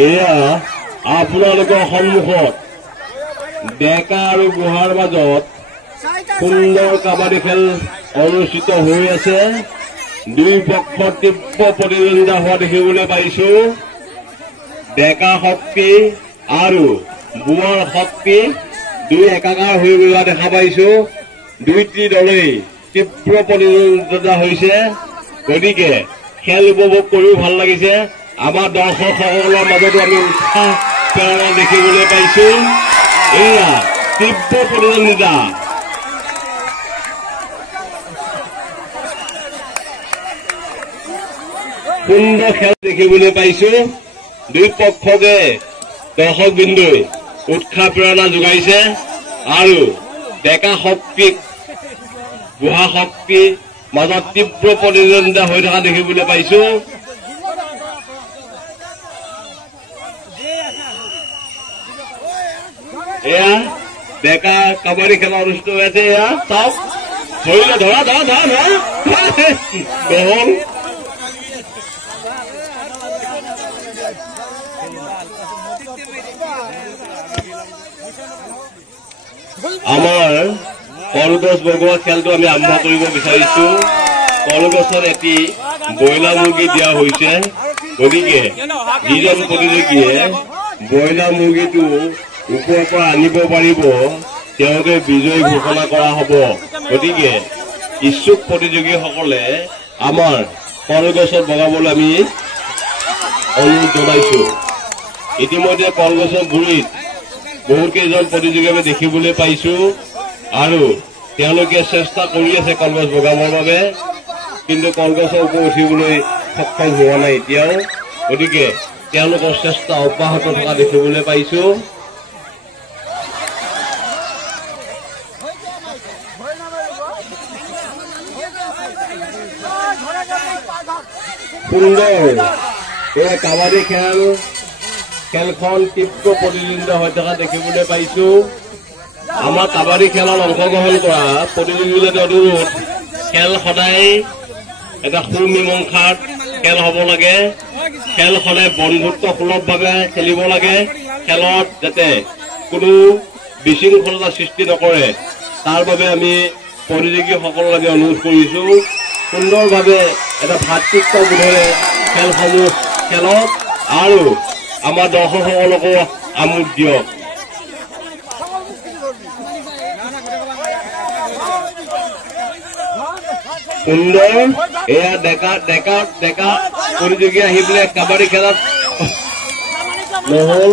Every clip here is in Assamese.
এয়া আপোনালোকৰ সন্মুখত ডেকা আৰু বুঢ়াৰ মাজত সুন্দৰ কাবাডী খেল অনুষ্ঠিত হৈ আছে। দুই পক্ষৰ তীব্ৰ প্ৰতিদ্বন্দ্বিতা হোৱা দেখিবলৈ পাইছো। ডেকা শক্তি আৰু বুঢ়াৰ শক্তি দুই একাকাৰ হৈ যোৱা দেখা পাইছো। দুইটি দলেই তীব্ৰ প্ৰতিদ্বন্দ্বিতা হৈছে। গতিকে খেল উপভোগ কৰিও ভাল লাগিছে। আমাৰ দৰ্শকসকলৰ মাজতো আমি উৎসাহ প্ৰেৰণা দেখিবলৈ পাইছো। এয়া তীব্ৰ প্ৰতিদ্বন্দ্বিতা। সুন্দৰ খেল দেখিবলৈ পাইছো। দুই পক্ষকে দৰ্শকবৃন্দই উৎসাহ প্ৰেৰণা যোগাইছে আৰু ডেকা শক্তিক বুঢ়া শক্তিৰ মাজত তীব্ৰ প্ৰতিদ্বন্দ্বিতা হৈ থকা দেখিবলৈ পাইছো। এয়া ডেকা কাবাডী খেল অনুষ্ঠিত হৈ আছে। এয়া চাওক ধৰিলে ধৰা ধৰা ধৰা ধৰা নহল। আমাৰ কলগছ বগোৱা খেলটো আমি আৰম্ভ কৰিব বিচাৰিছো। কলগছৰ এটি ব্ৰইলাৰ মুৰ্গী দিয়া হৈছে। গতিকে যিজন প্ৰতিযোগীয়ে ব্ৰইলাৰ মুৰ্গীটো ওপৰৰ পৰা আনিব পাৰিব তেওঁকে বিজয়ী ঘোষণা কৰা হ'ব। গতিকে ইচ্ছুক প্ৰতিযোগীসকলে আমাৰ কলগছত বগাবলৈ আমি অনুৰোধ জনাইছো। ইতিমধ্যে কলগছৰ গুৰিত বহুত কেইজন প্ৰতিযোগী আমি দেখিবলৈ পাইছো আৰু তেওঁলোকে চেষ্টা কৰি আছে কলগছ বগাবৰ বাবে, কিন্তু কলগছৰ ওপৰত উঠিবলৈ সক্ষম হোৱা নাই এতিয়াও। গতিকে তেওঁলোকৰ চেষ্টা অব্যাহত থকা দেখিবলৈ পাইছো। সুন্দৰ এই কাবাডী খেলখন তীব্ৰ প্ৰতিদ্বন্দ্বিতা হৈ থকা দেখিবলৈ পাইছো। আমাৰ কাবাডী খেলত অংশগ্ৰহণ কৰা প্ৰতিযোগীলৈ অনুৰোধ, খেল সদায় এটা সুমীমাংসাৰ খেল হ'ব লাগে। খেল সদায় বন্ধুত্বসুলভভাৱে খেলিব লাগে। খেলত যাতে কোনো বিশৃংখলতা সৃষ্টি নকৰে তাৰ বাবে আমি প্ৰতিযোগীসকলক আমি অনুৰোধ কৰিছো। সুন্দৰভাৱে এটা ভাতৃত্ববোধেৰে খেলসমূহ খেলক আৰু আমাৰ দৰ্শকসকলকো আমোদ দিয়ক। সুন্দৰ এয়া ডেকা ডেকা ডেকা প্ৰতিযোগী আহি পেলাই কাবাডী খেলত নহল।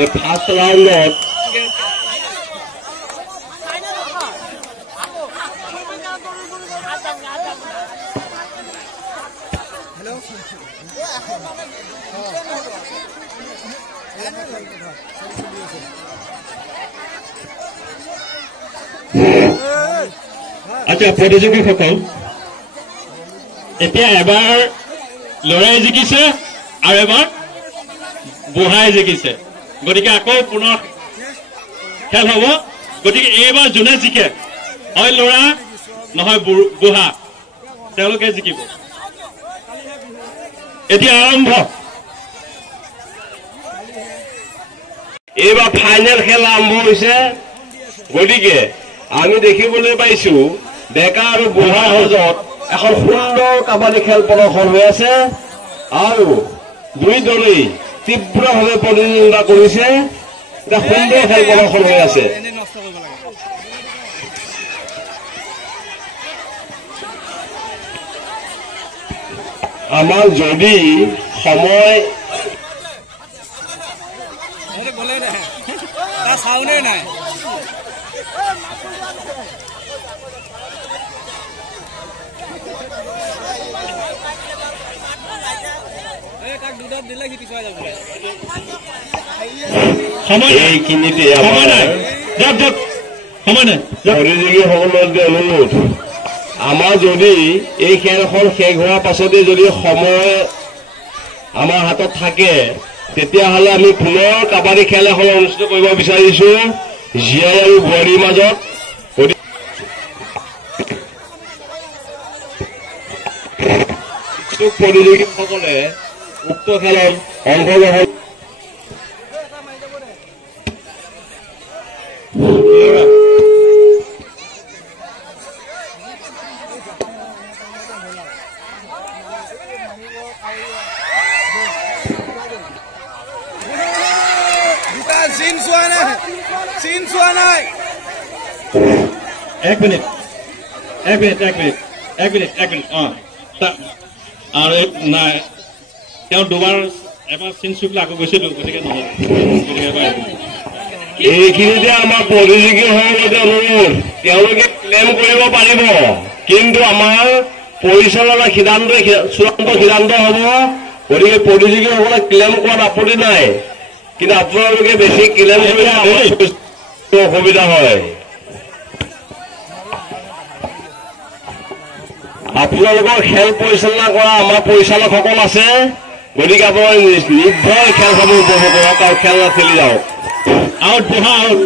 এই ফাৰ্ষ্ট ৰাউণ্ডত আচ্ছা প্ৰতিযোগীসকল, এতিয়া এবাৰ লৰাই জিকিছে আৰু এবাৰ বুঢ়াই জিকিছে। গতিকে আকৌ পুনৰ খেল হ'ব। গতিকে এইবাৰ যোনে জিকে, হয় লৰা নহয় বুঢ়া, তেওঁলোকে জিকিব। এতিয়া আৰম্ভ। এইবাৰ ফাইনেল খেল আৰম্ভ হৈছে। গতিকে আমি দেখিবলৈ পাইছো ডেকা আৰু বুঢ়াৰ মাজত এখন সুন্দৰ কাবাডী খেল প্ৰদৰ্শন হৈ আছে আৰু দুই দলেই তীব্ৰভাৱে প্ৰতিদ্বন্দ্বিতা কৰিছে। এটা সুন্দৰ খেল প্ৰদৰ্শন হৈ আছে। আমাৰ যদি সময় নাই এইখিনিতে প্ৰতিযোগীসকলক অনুৰোধ, আমাৰ যদি এই খেলখন শেষ হোৱাৰ পাছতে যদি সময় আমাৰ হাতত থাকে তেতিয়াহ'লে আমি পুনৰ কাবাডী খেল এখন অনুষ্ঠিত কৰিব বিচাৰিছো জীয়াই আৰু বোৱাৰীৰ মাজত। প্ৰতিযোগীসকলে উক্ত খেলত অংশগ্ৰহণ এক মিনিট আৰু নাই তেওঁ দুবাৰ এবাৰ চিন চুকলে আকৌ গৈছিলো গতিকে নহয় এইখিনিতে আমাৰ প্ৰতিযোগীসকলতে অনুৰোধ তেওঁলোকে ক্লেইম কৰিব পাৰিব কিন্তু আমাৰ পৰিচালনা চূড়ান্ত সিদ্ধান্ত হ'ব গতিকে প্ৰতিযোগীসকলে ক্লেইম কৰাত আপত্তি নাই কিন্তু আপোনালোকে বেছি ক্লেইম কৰিলে অসুবিধা হয় আপোনালোকৰ খেল পৰিচালনা কৰা আমাৰ পৰিচালকসকল আছে গতিকে আপোনালোকে নিৰ্ভয় খেলসমূহ উপভোগ কৰক আৰু খেল খেলি যাওক আউট বহা আউট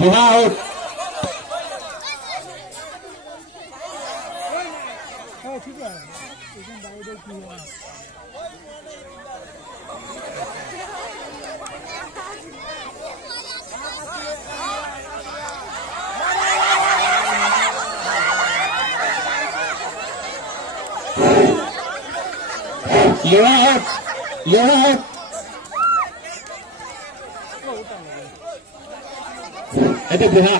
বহা out itu buha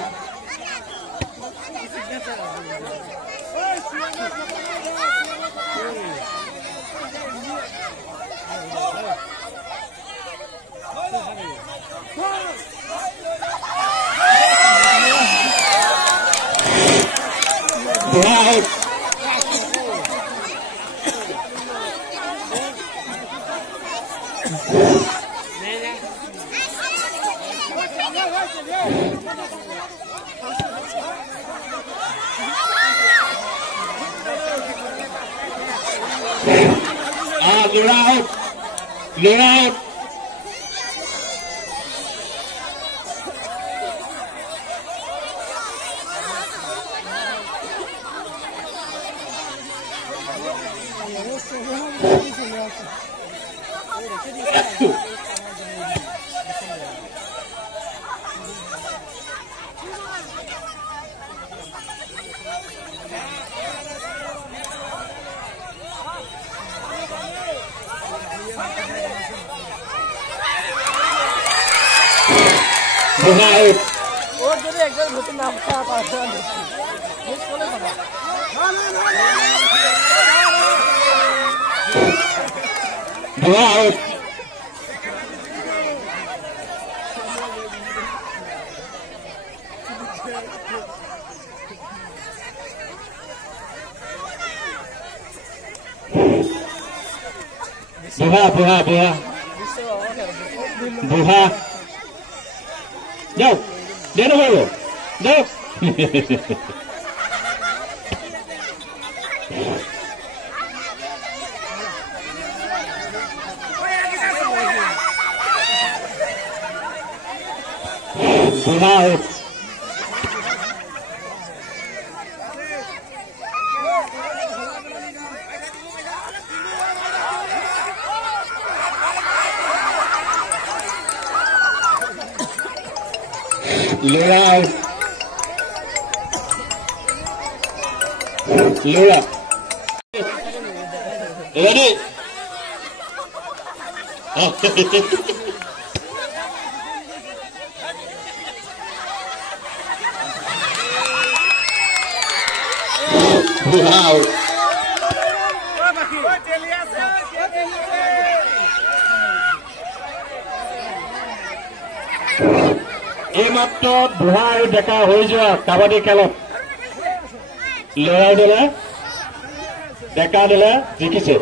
buha out Lura out. और जो एक जन होते नाम का पास है ये कोले बना buha jauh dia ada baru jauh buha Lura ready oh wow এইমাত্ৰ বুঢ়া আৰু ডেকা হৈ যোৱা কাবাডী খেলত ল'ৰা দলে ডেকা দলে জিকিছে।